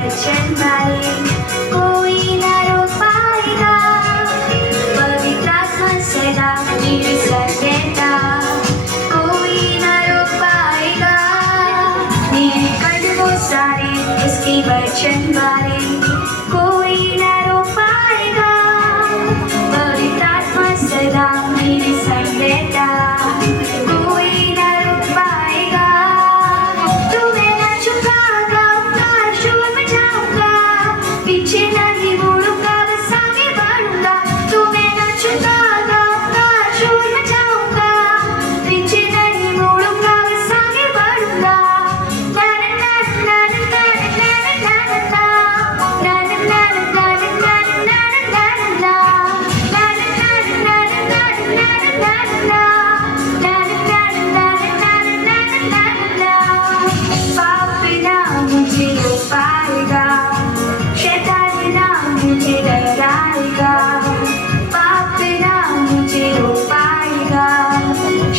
बचन वाले कोई ना रोक पाएगा। पवित्र आत्मा सदा मेरे साथ रहता, कोई ना रोक पाएगा। मेरे कदमों सारे इसके वचन वाले कोई ना रोक पाएगा। पवित्र आत्मा सदा मेरे साथ रहता, कोई ना रोक पाएगा। तुम्हें ना झुकाऊंगा, ना शोर मचाऊंगा, पीछे नहीं मुड़ूंगा, बस आगे बढ़ूंगा। तुम्हें ना झुकाऊंगा, ना शोर मचाऊंगा, पीछे नहीं मुड़ूंगा, बस आगे बढ़ूंगा। पाप ना मुझे रोक पाएगा, शैतान ना मुझे डराएगा। पाप ना मुझे रोक पाएगा,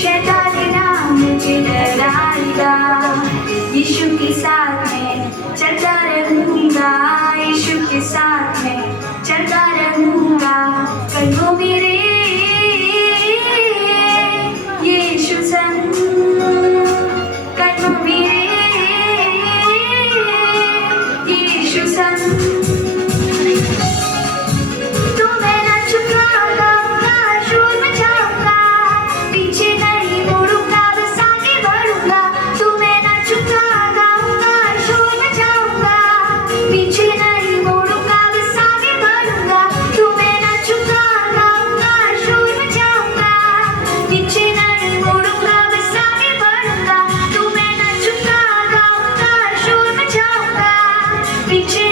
शैतान ना मुझे डराएगा। यीशु के साथ में चलता रहूंगा, यीशु के साथ में चलता रहूंगा। कदमों मेरे यीशु संग, कदमों मेरे यीशु संग। तुम्हें ना झुकाऊंगा, ना शोर मचाऊंगा, पीछे नहीं मुड़ूंगा, बस आगे बढ़ूंगा। तुम्हें ना झुकाऊंगा, ना शोर मचाऊंगा, पीछे नहीं मुड़ूंगा, बस आगे बढ़ूंगा। तुम्हें ना झुकाऊंगा, ना शोर मचाऊंगा, पीछे नहीं मुड़ूंगा, बस आगे बढ़ूंगा। तुम्हें ना झुकाऊंगा, ना शोर मचाऊंगा, पीछे